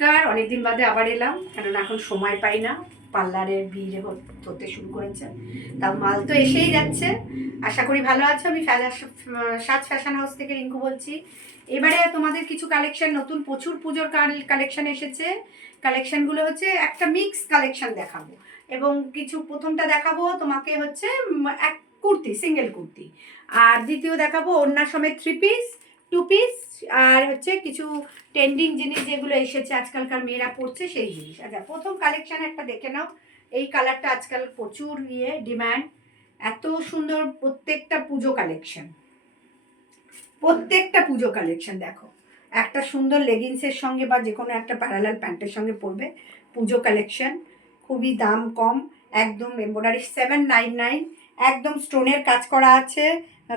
নমস্কার, অনেকদিন বাদে আবার এলাম, কারণ এখন সময় পাই না। পার্লারের ভিড় হতে শুরু করেছে, তাও মাল তো এসেই যাচ্ছে। আশা করি ভালো আছো। আমি সাজ ফ্যাশন হাউস থেকে রিঙ্কু বলছি। এবারে তোমাদের কিছু কালেকশন, নতুন প্রচুর পুজোর কালেকশন এসেছে। কালেকশনগুলো হচ্ছে একটা মিক্স কালেকশন দেখাবো, এবং কিছু প্রথমটা দেখাবো তোমাকে হচ্ছে এক কুর্তি, সিঙ্গেল কুর্তি, আর দ্বিতীয় দেখাবো ওড়না সমেত 3 পিস, 2 পিস, আর হচ্ছে কিছু ট্রেন্ডিং জিনিস যেগুলো এসেছে আজকালকার মেয়েরা পড়ছে সেই জিনিস। আচ্ছা, প্রথম কালেকশন একটা দেখে নাও। এই কালারটা আজকাল প্রচুর ডিমান্ড। এত সুন্দর প্রত্যেকটা পুজো কালেকশন, প্রত্যেকটা পুজো কালেকশন দেখো। একটা সুন্দর লেগিংসের সঙ্গে বা যে কোনো একটা প্যারালাল প্যান্টের সঙ্গে পরবে। পুজো কালেকশন, খুবই দাম কম, একদম এমব্রয়ডারি 799, একদম স্টোনের কাজ করা আছে,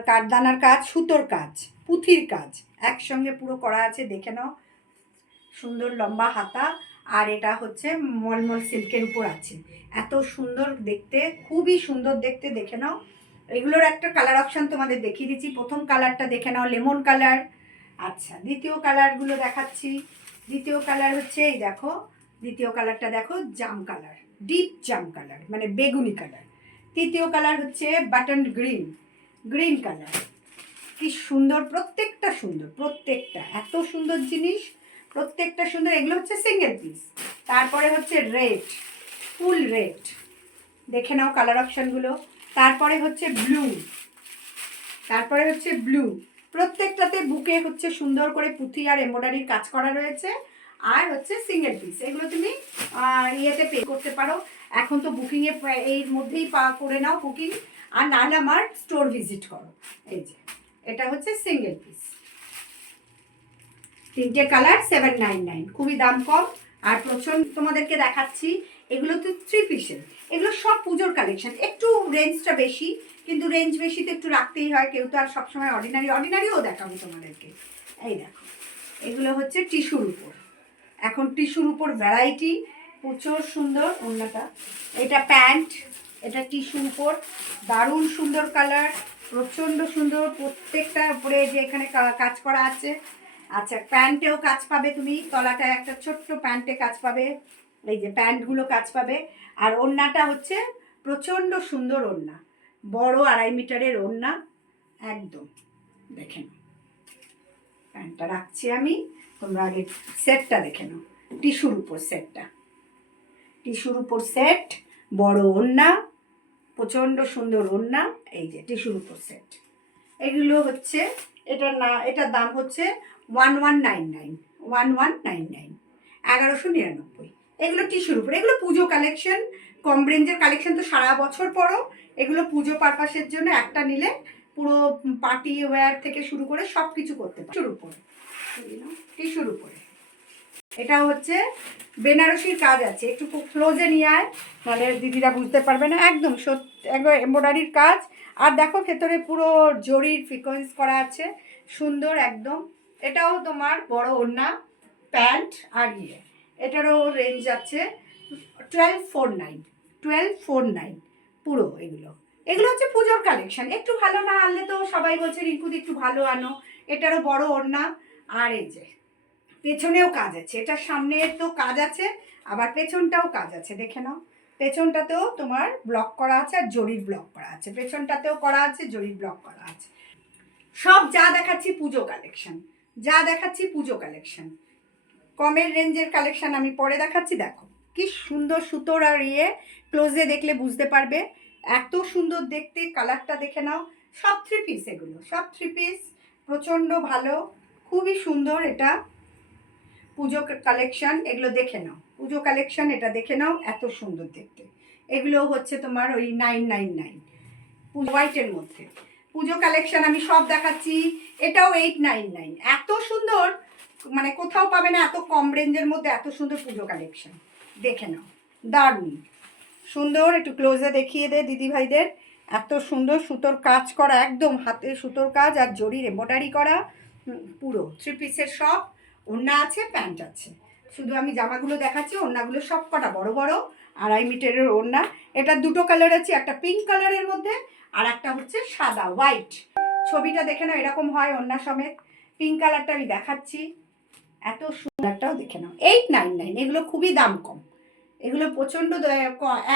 কাঠদানার কাজ, সুতোর কাজ, পুঁথির কাজ একসঙ্গে পুরো করা আছে। দেখে নাও, সুন্দর লম্বা হাতা, আর এটা হচ্ছে মলমল সিল্কের উপর আছে। এত সুন্দর দেখতে, খুবই সুন্দর দেখতে। দেখে নাও, এগুলোর একটা কালার অপশান তোমাদের দেখিয়ে দিচ্ছি। প্রথম কালারটা দেখে নাও, লেমন কালার। আচ্ছা, দ্বিতীয় কালারগুলো দেখাচ্ছি। দ্বিতীয় কালার হচ্ছে এই দেখো, দ্বিতীয় কালারটা দেখো জাম কালার, ডিপ জাম কালার, মানে বেগুনি কালার। তৃতীয় কালার হচ্ছে বাটন গ্রিন, গ্রিন কালার। কি সুন্দর, প্রত্যেকটা সুন্দর, প্রত্যেকটা এত সুন্দর জিনিস, প্রত্যেকটা সুন্দর। এগুলো হচ্ছে সিঙ্গেল পিস। তারপরে হচ্ছে রেড, ফুল রেড, দেখে নাও কালার অপশানগুলো। তারপরে হচ্ছে ব্লু, তারপরে হচ্ছে ব্লু। প্রত্যেকটাতে বুকে হচ্ছে সুন্দর করে পুঁথি আর এমব্রয়ডারির কাজ করা রয়েছে। আর হচ্ছে সিঙ্গেল পিস, এগুলো তুমি ইয়েতে পে করতে পারো। এখন তো বুকিংয়ে এর মধ্যেই করে নাও বুকিং, আর নাহলে আমার স্টোর ভিজিট করো। এই যে এটা হচ্ছে সিঙ্গেল পিস, তিনটে কালার, 799, খুবই দাম কম। আর প্রচন্ড তোমাদেরকে দেখাচ্ছি, এগুলো তো 3 পিসের। এগুলো সব পুজোর কালেকশন, একটু রেঞ্জটা বেশি, কিন্তু রেঞ্জ বেশি তো একটু রাখতেই হয়, কেউ তো আর সবসময় অর্ডিনারিও দেখাবো তোমাদেরকে। এই দেখো, এগুলো হচ্ছে টিস্যুর উপর, এখন টিস্যুর উপর ভ্যারাইটি, প্রচুর সুন্দর ওড়নাটা। এটা প্যান্ট, এটা টিস্যুর উপর, দারুণ সুন্দর কালার, প্রচণ্ড সুন্দর। প্রত্যেকটা উপরে যে এখানে কাজ করা আছে। আচ্ছা, প্যান্টেও কাজ পাবে তুমি, তলাটায় একটা ছোট্ট প্যান্টে কাজ পাবে, এই যে প্যান্টগুলো কাজ পাবে। আর ওড়নাটা হচ্ছে প্রচণ্ড সুন্দর ওড়না, বড় 2.5 মিটারের ওড়না একদম। দেখেন, প্যান্টটা রাখছি আমি, তোমরা আগে সেটটা দেখে নাও। টিস্যুর উপর সেটটা, টিস্যুর উপর সেট, বড় ওড়না, প্রচণ্ড সুন্দর ওড়না। এই যে টিস্যুর উপর সেট, এগুলো হচ্ছে, এটার দাম হচ্ছে 1199, 1199, 1199। এগুলো টিস্যুর উপর, এগুলো পুজো কালেকশন, কম রেঞ্জের কালেকশন তো সারা বছর পরও। এগুলো পুজো পারপাসের জন্য একটা নিলে পুরো পার্টি ওয়্যার থেকে শুরু করে সব কিছু করতে পারে। টিস্যুর উপর, টিস্যুর উপরে। এটা হচ্ছে বেনারসির কাজ আছে, একটু ক্লোজে নিয়ে আয়, নাহলে দিদিরা বুঝতে পারবে না। একদম সত্যি, একবার এমব্রয়ডারির কাজ। আর দেখো ভেতরে পুরো জরির ফ্রিকোয়েন্স করা আছে, সুন্দর একদম। এটাও তোমার বড় ওড়না, প্যান্ট আর এটারও রেঞ্জ আছে 1249, 1249 পুরো। এগুলো এগুলো হচ্ছে পুজোর কালেকশন। একটু ভালো না আনলে তো সবাই বলছে রিঙ্কুদি একটু ভালো আনো। এটারও বড় ওড়না, আর এই যে পেছনেও কাজ আছে, এটার সামনে তো কাজ আছে, আবার পেছনটাও কাজ আছে। দেখে নাও, পেছনটাতেও তোমার ব্লক করা আছে আর জরির ব্লক করা আছে, পেছনটাতেও করা আছে, জরির ব্লক করা আছে। সব যা দেখাচ্ছি পুজো কালেকশন, যা দেখাচ্ছি পুজো কালেকশন। কমের রেঞ্জের কালেকশন আমি পরে দেখাচ্ছি। দেখো কি সুন্দর সুতোর, আর ক্লোজে দেখলে বুঝতে পারবে, এত সুন্দর দেখতে। কালারটা দেখে নাও। সব 3 পিস, এগুলো সব 3 পিস, প্রচণ্ড ভালো, খুবই সুন্দর। এটা পুজো কালেকশন, এগুলো দেখে নাও, পুজো কালেকশন, এটা দেখে নাও, এত সুন্দর দেখতে। এগুলো হচ্ছে তোমার ওই 999 হোয়াইটের মধ্যে। পুজো কালেকশন আমি সব দেখাচ্ছি। এটাও 899, এত সুন্দর, মানে কোথাও পাবে না এত কম রেঞ্জের মধ্যে এত সুন্দর পুজো কালেকশন। দেখে নাও, দারুণ সুন্দর। একটু ক্লোজে দেখিয়ে দে দিদি ভাইদের, এত সুন্দর সুতোর কাজ করা, একদম হাতে সুতোর কাজ আর জরির এমব্রয়ডারি করা, পুরো 3 পিসের সব। ওড়না আছে, প্যান্ট আছে। শুধু আমি জামাগুলো দেখাচ্ছি, ওড়নাগুলো সব কটা বড় বড় 2.5 মিটারের ওড়না। এটা দুটো কালার আছে, একটা পিঙ্ক কালারের মধ্যে আর একটা হচ্ছে সাদা হোয়াইট। ছবিটা দেখে নাও, এরকম হয় ওড়না সমেত। পিঙ্ক কালারটা আমি দেখাচ্ছি, এত সুন্দরটাও দেখে নাও, 899, এগুলো খুবই দাম কম, এগুলো প্রচণ্ড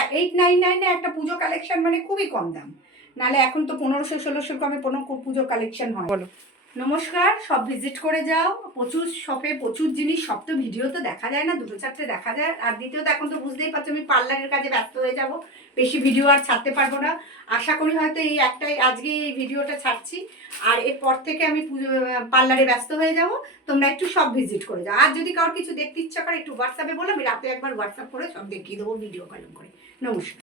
899 একটা পুজো কালেকশন মানে খুবই কম দাম, নাহলে এখন তো 1500-1600 কমে কোনো পুজো কালেকশন হয়। বলো। নমস্কার, সব ভিজিট করে যাও, প্রচুর শপে প্রচুর জিনিস, সব তো ভিডিও তো দেখা যায় না, 2-4টে দেখা যায়। আর দ্বিতীয়ত এখন তো বুঝতেই পারছো আমি পার্লারের কাজে ব্যস্ত হয়ে যাব, বেশি ভিডিও আর ছাড়তে পারবো না। আশা করি হয়তো এই একটাই আজকে এই ভিডিওটা ছাড়ছি, আর এরপর থেকে আমি পার্লারে ব্যস্ত হয়ে যাব। তোমরা একটু সব ভিজিট করে যাও, আর যদি কারোর কিছু দেখতে ইচ্ছা করে একটু হোয়াটসঅ্যাপে বলো, আমি রাতে একবার হোয়াটসঅ্যাপ করে সব দেখিয়ে দেবো ভিডিও কল করে। নমস্কার।